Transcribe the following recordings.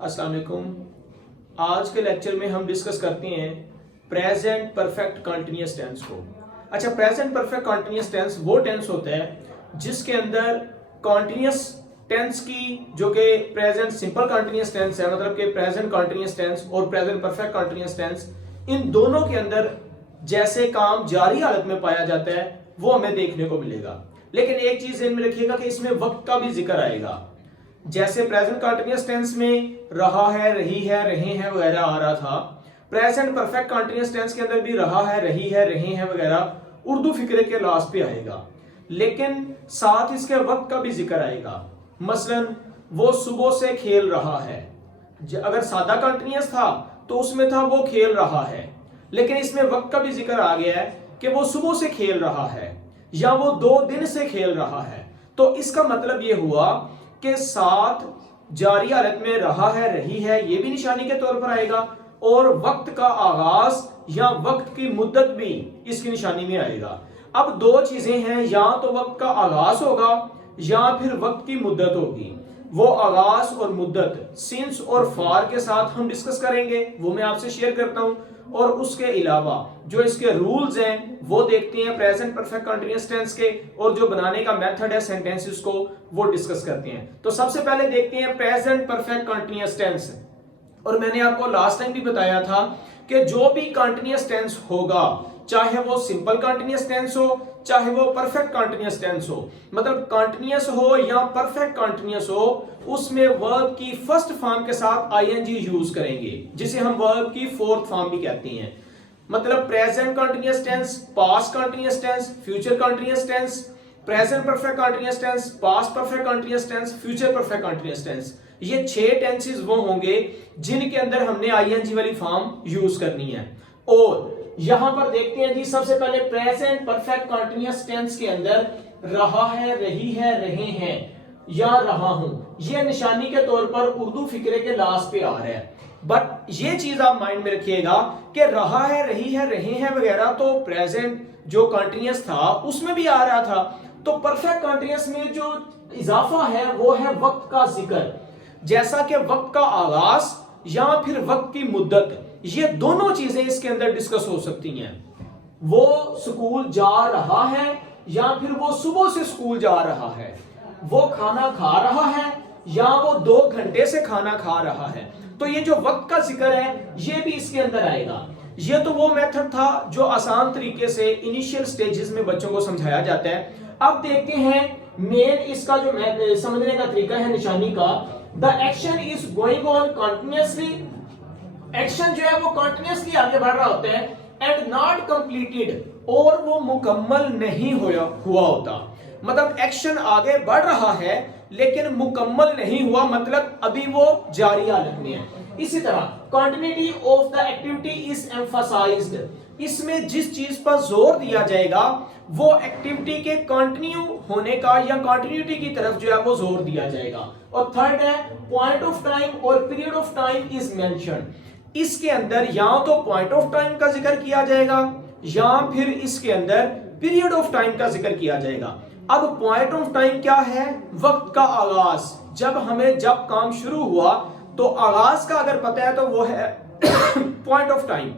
अस्सलाम वालेकुम। आज के लेक्चर में हम डिस्कस करते हैं प्रेजेंट परफेक्ट कंटिन्यूअस टेंस को। अच्छा, प्रेजेंट परफेक्ट कंटिन्यूअस टेंस वो टेंस होता है जिसके अंदर कंटिन्यूअस टेंस की, जो कि प्रेजेंट सिंपल कंटिन्यूअस टेंस है, मतलब कि प्रेजेंट कंटिन्यूअस टेंस और प्रेजेंट परफेक्ट कंटिन्यूअस टेंस, इन दोनों के अंदर जैसे काम जारी हालत में पाया जाता है वो हमें देखने को मिलेगा। लेकिन एक चीज ध्यान में रखिएगा कि इसमें वक्त का भी जिक्र आएगा। जैसे प्रेजेंट कंटिन्यूअस टेंस में रहा है, रही है, रहे हैं वगैरह आ रहा था, प्रेजेंट परफेक्ट कंटिन्यूअस टेंस के अंदर भी रहा है, रही है, रहे हैं वगैरह उर्दू फिक्रे के लास्ट पे आएगा, लेकिन साथ इसके वक्त का भी जिक्र आएगा। मसलन वो सुबह से खेल रहा है, अगर सादा कंटिन्यूअस था तो उसमें था वो खेल रहा है, लेकिन इसमें वक्त का भी जिक्र आ गया है कि वो सुबह से खेल रहा है या वो 2 दिन से खेल रहा है। तो इसका मतलब ये हुआ कि साथ जारी हालत में रहा है, रही है, ये भी निशानी के तौर पर आएगा, और वक्त का आगाज या वक्त की मुद्दत भी इसकी निशानी में आएगा। अब 2 चीजें हैं, या तो वक्त का आगाज होगा या फिर वक्त की मुद्दत होगी। वो आगाज और मुद्दत सिंस और फार के साथ हम डिस्कस करेंगे, वो मैं आपसे शेयर करता हूं, और उसके अलावा जो इसके रूल्स हैं वो देखते हैं प्रेजेंट परफेक्ट कंटीन्यूअस टेंस के, और जो बनाने का मेथड है सेंटेंसेस को वो डिस्कस करते हैं। तो सबसे पहले देखते हैं प्रेजेंट परफेक्ट कंटीन्यूअस टेंस। और मैंने आपको लास्ट टाइम भी बताया था कि जो भी कंटीन्यूअस टेंस होगा, चाहे वो सिंपल कंटीन्यूअस टेंस हो चाहे वो परफेक्ट कंटीन्यूअस टेंस हो, मतलब कंटीन्यूअस हो या परफेक्ट कंटीन्यूअस हो, उसमें वर्ब की फर्स्ट फॉर्म के साथ आईएनजी यूज करेंगे, जिसे हम वर्ब की फोर्थ फॉर्म भी कहते हैं। मतलब present continuous tense, past continuous tense, future continuous tense, present perfect continuous tense, past perfect continuous tense, future perfect continuous tense. ये 6 टेंसेस वो होंगे जिनके अंदर हमने आईएनजी वाली फॉर्म यूज करनी है। और यहां पर देखते हैं जी, सबसे पहले प्रेजेंट परफेक्ट कंटीन्यूअस टेंस के अंदर रहा है, रही है, रहे हैं या रहा हूं, ये निशानी के तौर पर उर्दू फिक्रे के लास्ट पे आ रहा है। बट ये चीज आप माइंड में रखिएगा कि रहा है, रही है, रहे हैं वगैरह तो प्रेजेंट जो कंटीन्यूअस था उसमें भी आ रहा था। तो परफेक्ट कंटीन्यूअस में जो इजाफा है वो है वक्त का जिक्र, जैसा कि वक्त का आगाज या फिर वक्त की मुद्दत, ये दोनों चीजें इसके अंदर डिस्कस हो सकती हैं। वो स्कूल जा रहा है या फिर वो सुबह से स्कूल जा रहा है, वो खाना खा रहा है या वो 2 घंटे से खाना खा रहा है। तो ये जो वक्त का जिक्र है ये भी इसके अंदर आएगा। ये तो वो मेथड था जो आसान तरीके से इनिशियल स्टेजेस में बच्चों को समझाया जाता है। अब देखते हैं मेन इसका जो समझने का तरीका है निशानी का। The action is going on continuously, action जो है वो कंटिन्यूअसली आगे बढ़ रहा होता है, एंड नॉट कंप्लीटेड, और वो मुकम्मल नहीं हुआ होता। मतलब एक्शन आगे बढ़ रहा है लेकिन मुकम्मल नहीं हुआ, मतलब अभी वो जारी हालत में है। इसी तरह continuity of the activity is emphasized, इसमें जिस चीज पर जोर दिया जाएगा वो एक्टिविटी के कंटिन्यू होने का या कंटिन्यूटी की तरफ जो है वो जोर दिया जाएगा। और थर्ड है पॉइंट ऑफ टाइम और period of time is mentioned, इसके अंदर या तो पॉइंट ऑफ टाइम का जिक्र किया जाएगा या फिर इसके अंदर पीरियड ऑफ टाइम का जिक्र किया जाएगा। अब पॉइंट ऑफ टाइम क्या है? वक्त का आगाज, जब काम शुरू हुआ तो आगाज का अगर पता है तो वो है पॉइंट ऑफ टाइम,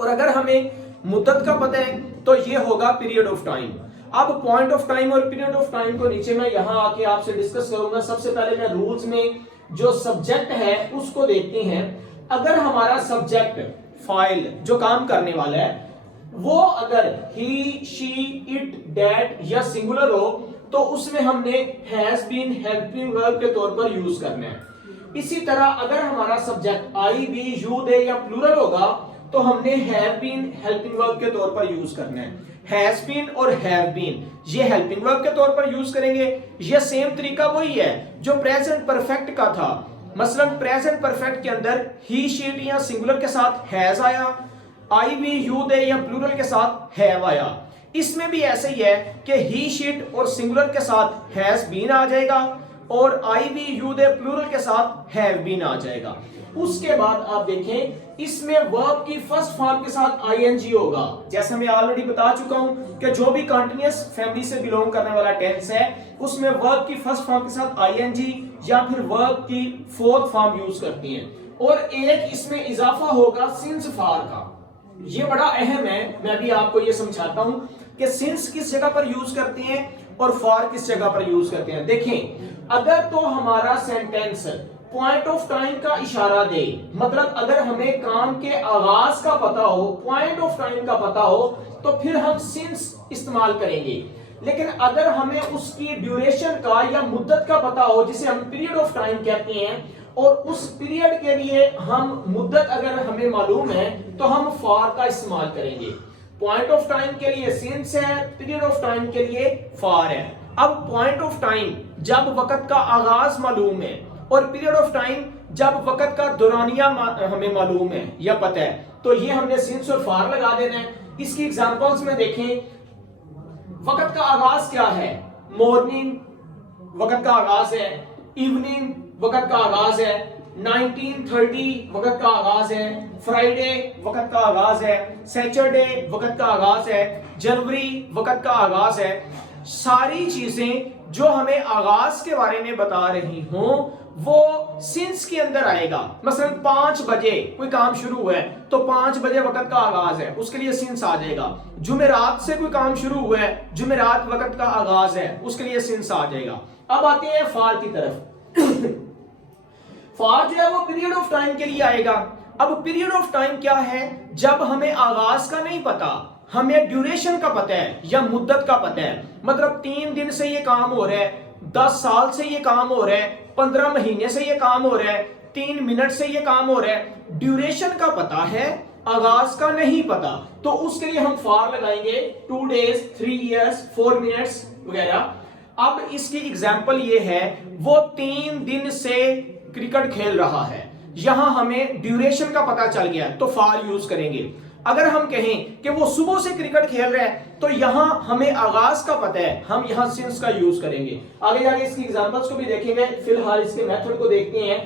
और अगर हमें मुद्दत का पता है तो ये होगा पीरियड ऑफ टाइम। अब पॉइंट ऑफ टाइम और पीरियड ऑफ टाइम को नीचे मैं यहां आके आपसे डिस्कस करूंगा। सबसे पहले मैं रूल्स में जो सब्जेक्ट है उसको देखते हैं। अगर हमारा सब्जेक्ट फाइल जो काम करने वाला है वो अगर ही, शी, इट, दैट या सिंगुलर हो तो उसमें हमने हैज बीन हेल्पिंग वर्ब के तौर पर यूज करना है। इसी तरह अगर हमारा सब्जेक्ट आई, वी, यू, दे या प्लूरल होगा तो हमने हैव बीन हेल्पिंग वर्ब के तौर पर यूज करना है। हैज बीन और हैव बीन ये हेल्पिंग वर्ब के तौर पर यूज करेंगे। ये सेम तरीका वही है जो प्रेजेंट परफेक्ट का था। मसलन प्रेजेंट परफेक्ट के अंदर ही, शी, इट या सिंगुलर के साथ हैज आया, आई, वी, यू, दे या प्लूरल के साथ हैव आया। इसमें भी ऐसे ही है कि ही, शी, इट और सिंगुलर के साथ हैज बीन आ जाएगा और आई, वी, यू, दे प्लूरल के साथ हैव बीन आ जाएगा। उसके बाद आप देखें इसमें वर्ब की फर्स्ट फॉर्म के साथ आईएनजी होगा। जैसे मैं ऑलरेडी बता चुका हूं कि जो भी कंटीन्यूअस फैमिली से बिलोंग करने वाला टेंस है उसमें वर्ब की फर्स्ट फॉर्म के साथ आईएनजी या फिर वर्ब की फोर्थ फॉर्म यूज करती हैं। और एक इसमें इजाफा होगा सिंस फार का, ये बड़ा अहम है। मैं भी आपको ये समझाता हूं कि सिंस किस जगह पर यूज करते हैं और फॉर किस जगह पर यूज करते हैं। देखें, अगर तो हमारा सेंटेंस पॉइंट ऑफ टाइम का इशारा दे, मतलब अगर हमें काम के आगाज का पता हो, पॉइंट ऑफ टाइम का पता हो, तो फिर हम सिंस इस्तेमाल करेंगे। लेकिन अगर हमें उसकी ड्यूरेशन का या मुद्दत का पता हो, जिसे हम पीरियड ऑफ टाइम कहते हैं, और उस पीरियड के लिए हम मुद्दत अगर हमें मालूम है, तो हम फॉर का इस्तेमाल करेंगे। पॉइंट ऑफ टाइम के लिए सिंस है, पीरियड ऑफ टाइम के लिए फॉर है। अब पॉइंट ऑफ टाइम जब वक्त का आगाज मालूम है, और पीरियड ऑफ टाइम जब वक्त का दौरानिया हमें मालूम है या पता है, तो ये हमने सिंस और फॉर लगा देना है। इसकी एग्जांपल्स में देखें, वक्त का आगाज क्या है? मॉर्निंग वक्त का आगाज है, इवनिंग वक्त का आगाज है, 1930 वक्त का आगाज है, फ्राइडे वक्त का आगाज है, सैटरडे वक्त का आगाज है, जनवरी वक्त का आगाज है। सारी चीजें जो हमें आगाज के बारे में बता रही हों, वो सिंस के अंदर आएगा। मसलन 5 बजे कोई काम शुरू हुआ है, तो 5 बजे वक्त का आगाज है, उसके लिए सिंस आ जाएगा। जुमेरात से कोई काम शुरू हुआ है, जुमेरात वक्त का आगाज है, उसके लिए सिंस आ जाएगा। अब आते हैं फार की तरफ। फार जो है वो पीरियड ऑफ टाइम के लिए आएगा। अब पीरियड ऑफ टाइम क्या है? जब हमें आगाज का नहीं पता, हमें ड्यूरेशन का पता है या मुद्दत का पता है। मतलब 3 दिन से ये काम हो रहा है, 10 साल से ये काम हो रहा है, 15 महीने से ये काम हो रहा है, 3 मिनट से ये काम हो रहा है। ड्यूरेशन का पता है, आगाज का नहीं पता, तो उसके लिए हम फार लगाएंगे 2 डेज, 3 इयर्स, 4 मिनट्स वगैरह। अब इसकी एग्जाम्पल ये है, वो 3 दिन से क्रिकेट खेल रहा है, यहां हमें ड्यूरेशन का पता चल गया, तो फार यूज करेंगे। अगर हम कहें कि वो सुबह से क्रिकेट खेल रहे हैं, तो यहां हमें आगाज का पता है, हम यहां सिंस का यूज करेंगे। आगे जाके इसकी एग्जांपल्स को भी देखेंगे, फिलहाल इसके मेथड को देखते हैं।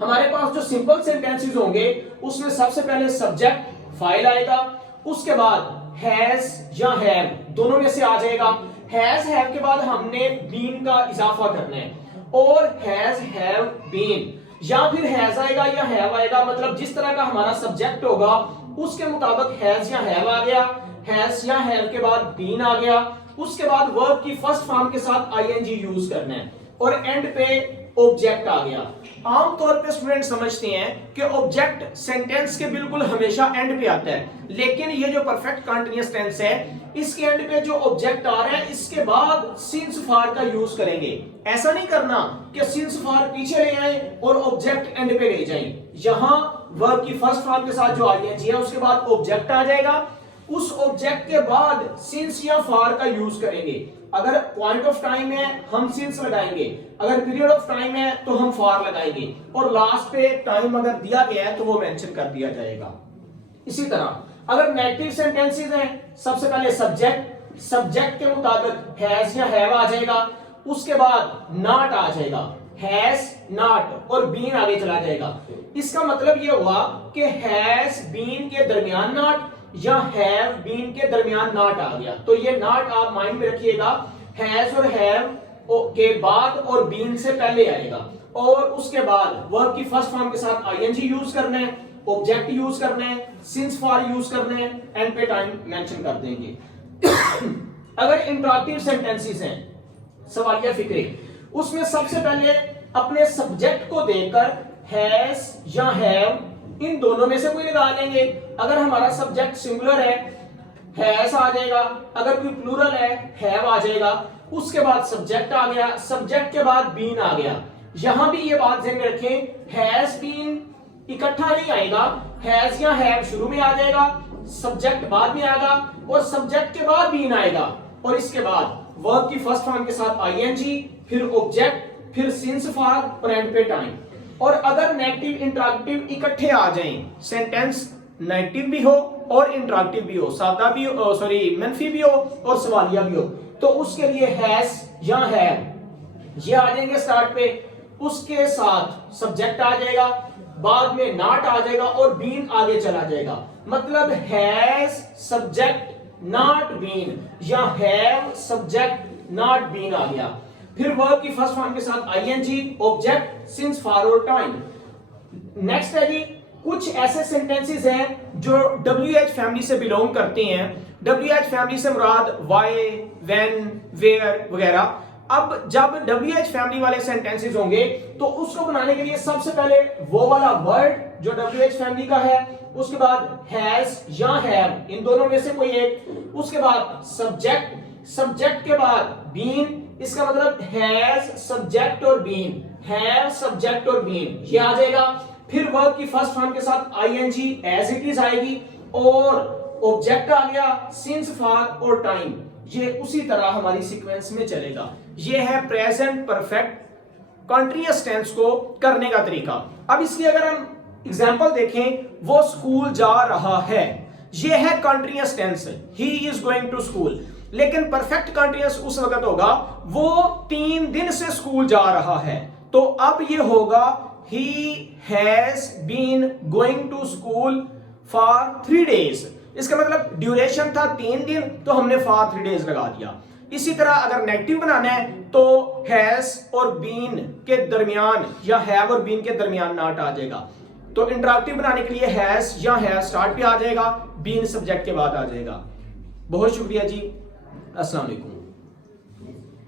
हमारे पास जो सिंपल सेंटेंसेस होंगे, उसमें सबसे पहले सब्जेक्ट फाइल आएगा, उसके बाद हैज या हैव दोनों में से आ जाएगा। हैज हैव के बाद हमने बीन का इजाफा करना है, और हैज हैव बीन, या फिर हैज आएगा या हैव आएगा। मतलब जिस तरह का हमारा सब्जेक्ट होगा उसके मुताबिक हैज या हैव आ गया, हैज या हैव के बाद बीन आ गया, उसके बाद वर्ब की फर्स्ट फॉर्म के साथ आईएनजी यूज करना है, और एंड पे ऑब्जेक्ट आ गया। आमतौर पे स्टूडेंट समझते हैं कि ऑब्जेक्ट सेंटेंस के बिल्कुल हमेशा एंड पे आता है, लेकिन ये जो परफेक्ट कंटीन्यूअस टेंस है, इसके एंड पे जो ऑब्जेक्ट आ रहा है, इसके बाद सिंस फार का यूज करेंगे। ऐसा नहीं करना कि सिंस फार पीछे ले आए और ऑब्जेक्ट एंड पे ले जाएं। यहां वर्ब की फर्स्ट फॉर्म के साथ जो आईएनजी है, उसके बाद ऑब्जेक्ट आ जाएगा, उस ऑब्जेक्ट के बाद सिंस या फार का यूज करेंगे। अगर पॉइंट ऑफ टाइम है, हम सिंस लगाएंगे, अगर पीरियड ऑफ टाइम है, तो हम फार लगाएंगे, और लास्ट पे टाइम अगर दिया गया है तो वो मेंशन कर दिया जाएगा। इसी तरह अगर नेगेटिव सेंटेंसेस हैं, सबसे पहले सब्जेक्ट, सब्जेक्ट के मुताबिक हैज या हैव आ जाएगा, उसके बाद नॉट आ जाएगा, हैज नॉट, और बीन आगे चला जाएगा। इसका मतलब ये हुआ कि हैज बीन के दरमियान नॉट या हैव बीन के दरमियान नॉट आ गया, तो ये नॉट आप माइंड में रखिएगा। हैज और हैव के बाद और बीन से पहले आएगा, और उसके बाद वर्ब की फर्स्ट फॉर्म के साथ आईएनजी यूज करना है, ऑब्जेक्ट यूज करना है, सिंस फॉर यूज करना है, एंड पे टाइम मेंशन कर देंगे। अगर इंटरैक्टिव सेंटेंसेस हैं, सवालिया फिक्रे, उसमें सबसे पहले अपने सब्जेक्ट को देकर हैज या हैव इन दोनों में से कोई लगा लेंगे। अगर हमारा सब्जेक्ट सिंगुलर है, हैज आ जाएगा, अगर कोई प्लूरल है, हैव आ जाएगा। उसके बाद सब्जेक्ट आ गया, सब्जेक्ट के बाद बीन आ गया। यहां भी ये बात ध्यान में रखें, हैज बीन इकट्ठा नहीं आएगा, हैज या हैव शुरू में आ जाएगा, सब्जेक्ट बाद में आएगा, और सब्जेक्ट के बाद बीन आएगा, और इसके बाद वर्ब की फर्स्ट फॉर्म के साथ आईएनजी, फिर ऑब्जेक्ट, फिर सिंस फॉर, और एंड पे टाइम। और अगर नेगेटिव इंटरैक्टिव इकट्ठे आ जाएं, सेंटेंस नेगेटिव भी हो और इंटरैक्टिव भी हो, सादा भी हो, मंफी भी हो और सवालिया भी हो, तो उसके लिए हैज या हैव ये आ जाएंगे स्टार्ट पे, उसके साथ सब्जेक्ट आ जाएगा, बाद में नॉट आ जाएगा, और बीन आगे चला जाएगा। मतलब हैज सब्जेक्ट नॉट बीन, या हैव सब्जेक्ट नॉट बीन आ गया। फिर वर्ब की फर्स्ट फॉर्म के साथ आईएनजी, ऑब्जेक्ट, सिंस, फॉर और टाइम। नेक्स्ट है जी, कुछ ऐसे सेंटेंसेस हैं जो WH फैमिली से बिलोंग करते हैं। WH फैमिली से मुराद वाई, व्हेन, वेयर वगैरह। अब जब WH फैमिली वाले सेंटेंसेस होंगे तो उसको बनाने के लिए सबसे पहले वो वाला वर्ड जो WH फैमिली का है, उसके बाद हैज या हैव, इन दोनों में से कोई एक, उसके बाद सब्जेक्ट, सब्जेक्ट के बाद बीन, इसका मतलब हैज, सब्जेक्ट और बीन, हैव, सब्जेक्ट और बीन, ये आ जाएगा। फिर वर्ब की फर्स्ट फॉर्म के साथ आईएनजी एज इट इज आएगी और ऑब्जेक्ट आ गया, सिंस, फॉर और टाइम। ये उसी तरह हमारी सीक्वेंस में चलेगा। ये है प्रेजेंट परफेक्ट कंटीन्यूअस टेंस को करने का तरीका। अब इसकी अगर हम एग्जांपल देखें, वो स्कूल जा रहा है, ये है continuous tense, he is going to school. लेकिन परफेक्ट कंटीन्यूअस उस वक्त होगा वो 3 दिन से स्कूल जा रहा है, तो अब ये होगा he has been going to school for 3 days। इसका मतलब ड्यूरेशन था 3 दिन, तो हमने for 3 days लगा दिया। इसी तरह अगर नेगेटिव बनाना है तो has और been के दरमियान या have और been के दरमियान नॉट आ जाएगा। तो इंटरैक्टिव बनाने के लिए has या have स्टार्ट पे आ जाएगा, been सब्जेक्ट के बाद आ जाएगा। बहुत शुक्रिया जी, अस्सलाम वालेकुम।